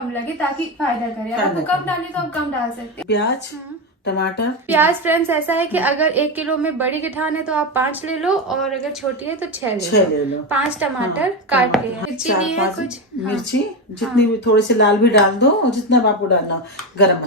कम लगे ताकि फायदा करे। आपको कम डालनी तो आप कम डाल सकते हैं। प्याज, टमाटर। प्याज फ्रेंड्स ऐसा है कि अगर 1 किलो में बड़ी गिठान है तो आप 5 ले लो, और अगर छोटी है तो 6 ले लो। 5 टमाटर काट लिए। मिर्ची भी है कुछ, मिर्ची जितनी भी, थोड़े से लाल भी डाल दो, और जितना भी आपको डालना। गरम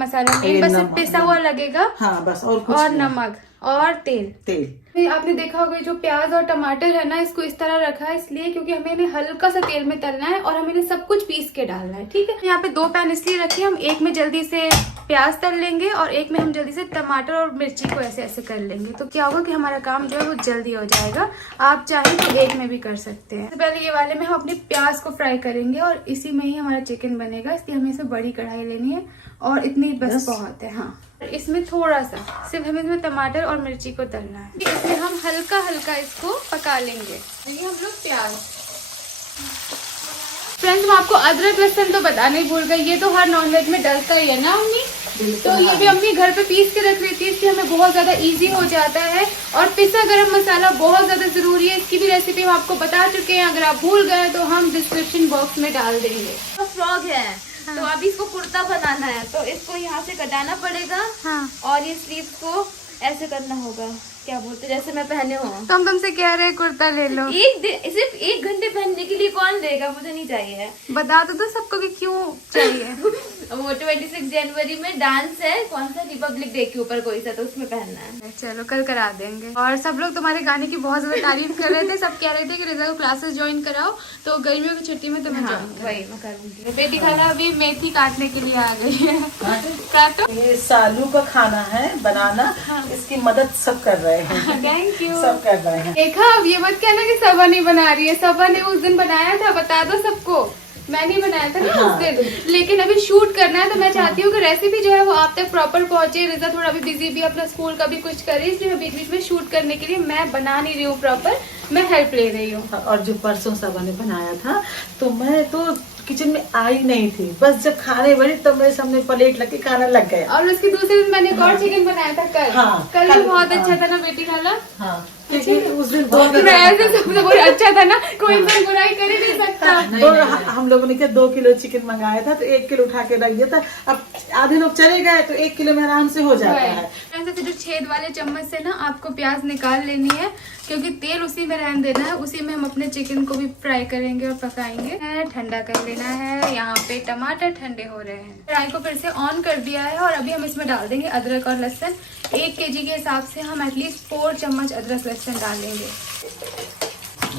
मसाला नहीं, बस पिसा हुआ लगेगा। हाँ बस, और कुछ और नहीं। नमक और तेल। आपने देखा होगा जो प्याज और टमाटर है ना, इसको इस तरह रखा है इसलिए क्योंकि हमें इन्हें हल्का सा तेल में तलना है और हमें इन्हें सब कुछ पीस के डालना है। ठीक है, यहाँ पे 2 पैन इसलिए रखे, हम एक में जल्दी से प्याज तल लेंगे और एक में हम जल्दी से टमाटर और मिर्ची को ऐसे ऐसे कर लेंगे। तो क्या होगा कि हमारा काम जो है वो जल्दी हो जाएगा। आप चाहें तो एक में भी कर सकते हैं। तो पहले ये वाले में हम अपने प्याज को फ्राई करेंगे और इसी में ही हमारा चिकन बनेगा, इसलिए हमें इसे बड़ी कढ़ाई लेनी है और इतनी बस बहुत है। हाँ, इसमें थोड़ा सा सिर्फ हमें इसमें टमाटर और मिर्ची को तलना है। इसमें हम हल्का हल्का इसको पका लेंगे। ये हम लोग प्याज। फ्रेंड्स, मैं आपको अदरक लहसुन तो बताना ही भूल गई, ये तो हर नॉनवेज में डलता ही है ना अम्मी। तो ये भी अम्मी घर पे पीस के रख लेती है, इसलिए हमें बहुत ज्यादा इजी हो जाता है। और पिसा गरम मसाला बहुत ज्यादा जरूरी है, इसकी भी रेसिपी हम आपको बता चुके हैं। अगर आप भूल गए तो हम डिस्क्रिप्शन बॉक्स में डाल देंगे। तो फ्रॉक है। हाँ। तो अभी इसको कुर्ता बनाना है, तो इसको यहाँ से कटाना पड़ेगा। हाँ। और ये स्लीव को ऐसे करना होगा, क्या बोलते हैं, जैसे मैं पहने हूँ। तो हम तुमसे कह रहे हैं कुर्ता ले लो। सिर्फ 1 घंटे पहनने के लिए कौन लेगा, मुझे नहीं चाहिए। बता दो सबको कि क्यों चाहिए। वो 26 जनवरी में डांस है, कौन सा, रिपब्लिक डे के ऊपर कोई सा, तो उसमें पहनना है। चलो कल करा देंगे। और सब लोग तुम्हारे गाने की बहुत ज्यादा तारीफ कर रहे थे, सब कह रहे थे कि रिजा को क्लासेस ज्वाइन कराओ, तो गर्मियों की छुट्टी में तुम्हें ज्वाइन वही मैं करूँगी। बेटी खाना अभी मेथी काटने के लिए आ गई है। काटो। ये सालू का खाना है बनाना। इसकी मदद सब कर रहे हैं। Thank you. सब कर रहे हैं। देखा, अब ये मत कहना कि सबा नहीं बना रही है। सबा ने उस दिन बनाया था, बता दो सबको, मैंने बनाया था ना उस दिन। लेकिन अभी शूट करना है, तो मैं चाहती हूँ कि रेसिपी जो है वो आप तक प्रॉपर पहुंचे। रिजा थोड़ा भी बिजी भी, अपना स्कूल का भी कुछ करे, इसलिए मैं बीच बीच में शूट करने के लिए मैं बना नहीं रही हूँ प्रॉपर, मैं हेल्प ले रही हूँ। और जो परसों सबा ने बनाया था, तो मैं तो किचन में आई नहीं थी, बस जब खाने बनी तब मेरे सामने प्लेट लग के खाना लग गया। और उसके दूसरे दिन मैंने एक और चिकन बनाया था कल। हाँ, कल भी बहुत अच्छा था ना बेटी खाना। हाँ, क्योंकि उस दिन बहुत अच्छा था ना, कोई इंसान बुराई कर ही नहीं सकता। हम लोगों ने क्या 2 किलो चिकन मंगाया था, तो 1 किलो उठा के रख दिया था। अब आधे लोग चले गए तो 1 किलो में आराम से हो जाता है। ऐसे जो छेद वाले चम्मच से ना आपको प्याज निकाल लेनी है, क्योंकि तेल उसी में रहने देना है। उसी में हम अपने चिकन को भी फ्राई करेंगे और पकाएंगे। ठंडा कर लेना है। यहाँ पे टमाटर ठंडे हो रहे हैं। कढ़ाई को फिर से ऑन कर दिया है और अभी हम इसमें डाल देंगे अदरक और लहसुन। 1 केजी के हिसाब से हम एटलीस्ट 4 चम्मच अदरक लहसुन डालेंगे,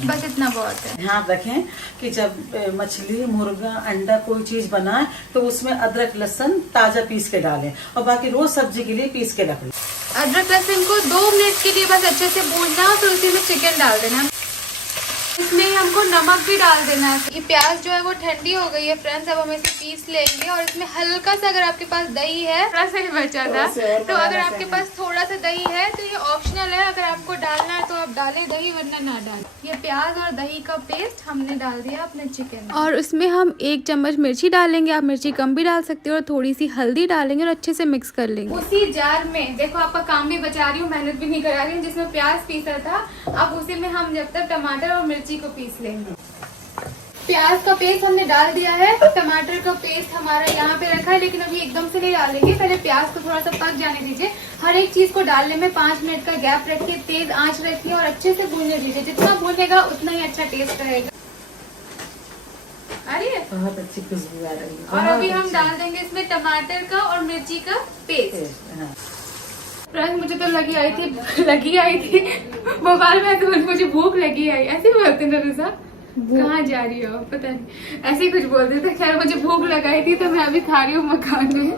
बस इतना बहुत है। ध्यान रखें कि जब मछली, मुर्गा, अंडा कोई चीज बनाए तो उसमें अदरक लहसुन ताजा पीस के डालें, और बाकी रोज सब्जी के लिए पीस के रख लें। अदरक लहसुन को 2 मिनट के लिए बस अच्छे से भूनना, फिर उसी में चिकन डाल देना। इसमें हमको नमक भी डाल देना है। ये प्याज जो है वो ठंडी हो गई है फ्रेंड्स, अब हम इसे पीस लेंगे। और इसमें हल्का सा, अगर आपके पास दही है, थोड़ा सा ही बचा था, तो अगर आपके पास थोड़ा सा दही है तो ये ऑप्शनल है, अगर आपको डालना है तो आप डालें दही, वरना ना डालें। ये प्याज और दही का पेस्ट हमने डाल दिया अपने चिकन, और उसमें हम 1 चम्मच मिर्ची डालेंगे। आप मिर्ची कम भी डाल सकते हो, और थोड़ी सी हल्दी डालेंगे और अच्छे से मिक्स कर लेंगे। उसी जार में देखो, आपका काम भी बचा रही हूँ, मेहनत भी नहीं करा रही हूँ, जिसमें प्याज पीसा था, अब उसी में हम जब तक टमाटर और मिर्ची को पीस लेंगे। प्याज का पेस्ट हमने डाल दिया है, टमाटर का पेस्ट हमारा यहाँ पे रखा है, लेकिन अभी एकदम से नहीं डालेंगे, पहले प्याज को थोड़ा सा पक जाने दीजिए। हर एक चीज को डालने में 5 मिनट का गैप रखिए, तेज आंच रखिए और अच्छे से भूनने दीजिए। जितना भूनेगा उतना ही अच्छा टेस्ट रहेगा। आ रही है बहुत अच्छी खुशबू आ रही है। और अभी हम डाल देंगे इसमें टमाटर का और मिर्ची का पेस्ट। फ्रेंड्स, मुझे तो लगी आई थी मोबाइल में, तो मुझे भूख लगी आई, ऐसे बोलते ना रिजा, कहाँ जा रही हो पता नहीं, ऐसे ही कुछ बोलते थे। खैर, मुझे भूख लगाई थी तो मैं अभी खा रही हूँ मकान में।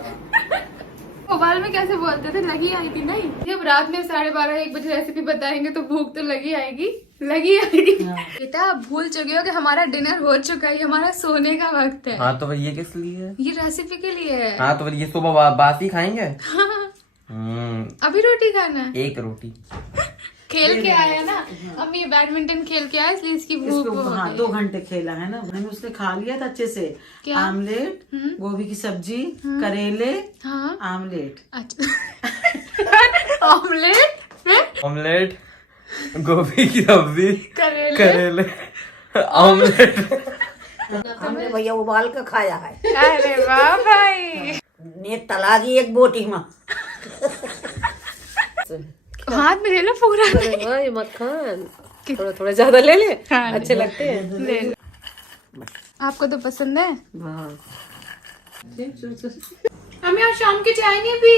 मोबाइल में कैसे बोलते थे, लगी आई थी नहीं। जब रात में 12:30-1 बजे रेसिपी बताएंगे तो भूख तो लगी आएगी। बेटा, आप भूल चुके हो कि हमारा डिनर हो चुका है, हमारा सोने का वक्त है। हाँ, तो ये किस लिए है? ये रेसिपी के लिए है। हाँ, तो ये सुबह बासी खाएंगे। हाँ। अभी रोटी खाना है, 1 रोटी। खेल के आया ना अम्मी, बैडमिंटन खेल के आया, इसलिए इसकी भूख हो हाँ, गई। 2 घंटे खेला है ना, मैंने उसने खा लिया था अच्छे से। क्या? आमलेट, गोभी की सब्जी, करेले, हाँ, आमलेट। अच्छा। ऑमलेट, गोभी की सब्जी, करेले, करेले, आमलेट। हमने भैया उबाल के खाया है। अरे वाह भाई, ने तला दी एक बोटी में। हाथ में ले लो पूरा। ये मक्खन थोड़ा थोड़ा ज्यादा ले ले, हाँ, अच्छे लगते हैं। ले लो। आपको तो पसंद है। हमें आज शाम की चाय नहीं पी।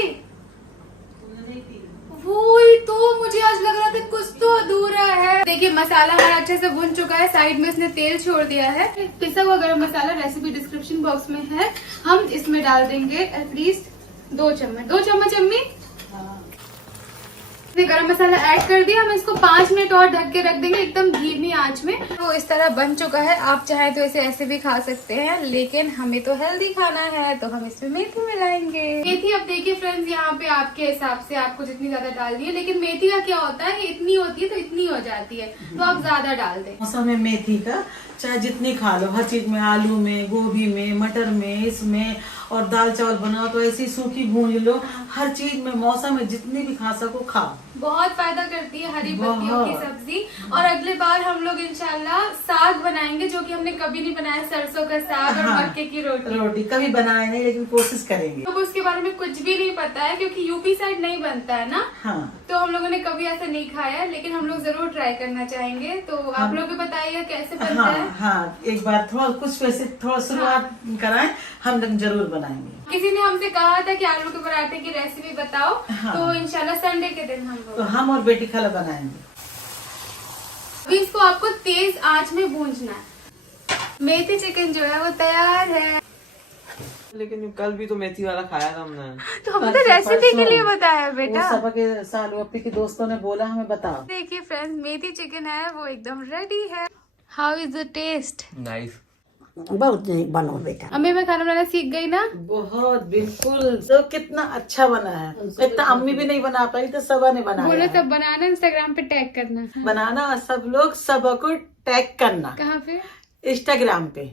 वही तो मुझे आज लग रहा था कुछ तो अधूरा है। देखिए मसाला हमारा अच्छे से भुन चुका है, साइड में इसने तेल छोड़ दिया है। पिसा हुआ गरम मसाला रेसिपी डिस्क्रिप्शन बॉक्स में है। हम इसमें डाल देंगे एटलीस्ट 2 चम्मच। 2 चम्मच अम्मी। गरम मसाला ऐड कर दिया। हम इसको 5 मिनट और ढक के रख देंगे एकदम धीमी आंच में। तो इस तरह बन चुका है। आप चाहे तो इसे ऐसे भी खा सकते हैं, लेकिन हमें तो हेल्दी खाना है तो हम इसमें मेथी मिलाएंगे। मेथी अब देखिए फ्रेंड्स, यहाँ पे आपके हिसाब से आपको जितनी ज्यादा डालनी है, लेकिन मेथी का क्या होता है, इतनी होती है तो इतनी हो जाती है, तो आप ज्यादा डाल दें। मौसम में मेथी का चाहे जितनी खा लो, हर चीज में, आलू में, गोभी में, मटर में, इसमें, और दाल चावल बनाओ तो ऐसी सूखी भून लो। हर चीज में मौसम में जितनी भी खा सको खाओ। बहुत फायदा करती है हरी पत्तियों की सब्जी। और अगले बार हम लोग इंशाल्लाह साग बनाएंगे, जो कि हमने कभी नहीं बनाया, सरसों का साग और हाँ, मक्के की रोटी। रोटी कभी बनाए नहीं, लेकिन कोशिश करेंगे। तो उसके बारे में कुछ भी नहीं पता है, क्योंकि यूपी साइड नहीं बनता है ना। हाँ, तो हम लोगों ने कभी ऐसा नहीं खाया, लेकिन हम लोग जरूर ट्राई करना चाहेंगे। तो आप लोग भी बताइए कैसे बनता हाँ, है। हाँ, एक बार थोड़ा कुछ वैसे थोड़ा शुरुआत कराएं, हम लोग जरूर बनाएंगे। किसी ने हमसे कहा था कि आलू के पराठे की रेसिपी बताओ, हाँ। तो इंशाल्लाह संडे के दिन हम तो लोग हम और बेटी खाला बनाएंगे। अभी इसको आपको तेज आंच में भूंजना है। मेथी चिकन जो है वो तैयार है। लेकिन कल भी तो मेथी वाला खाया था हमने। तो हमने तो रेसिपी के लिए बताया वो बेटा। सबके सालू अपनी के दोस्तों ने बोला हमें बताओ। देखिए फ्रेंड्स, मेथी चिकन है वो एकदम रेडी है। How is the taste? Nice. बहुत नहीं बनो बेटा। अम्मी मैं खाना बनाना सीख गई ना। बहुत बिल्कुल, तो कितना अच्छा बना है। इतना अम्मी भी नहीं बना पाई तो सबा ने बनाया बोलो है। सब बनाना, इंस्टाग्राम पे टैग करना। बनाना और सब लोग सबको टैग करना कहाँ पे? इंस्टाग्राम पे।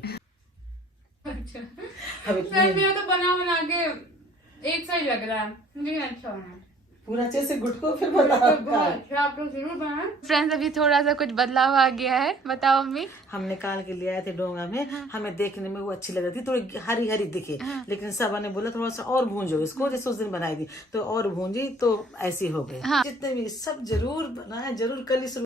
अच्छा अब फ्रेंड, इतनी मेरा तो बना के एक सा ही लग रहा है, लेकिन अच्छा बना है। पूरा अच्छे से गुटको फिर बताओ। अच्छा, आप लोग जरूर बनाएं। फ्रेंड्स, अभी थोड़ा सा कुछ बदलाव आ गया है। बताओ अम्मी। हम निकाल के ले आए थे डोंगा में। हमें देखने में वो अच्छी लग रही थी, थोड़ी हरी हरी दिखे। लेकिन सबा ने बोला थोड़ा सा और भूंजो इसको, जैसे उस दिन बनाई थी तो और भूंजी तो ऐसी हो गई। जितने भी सब जरूर बनाए, जरूर कल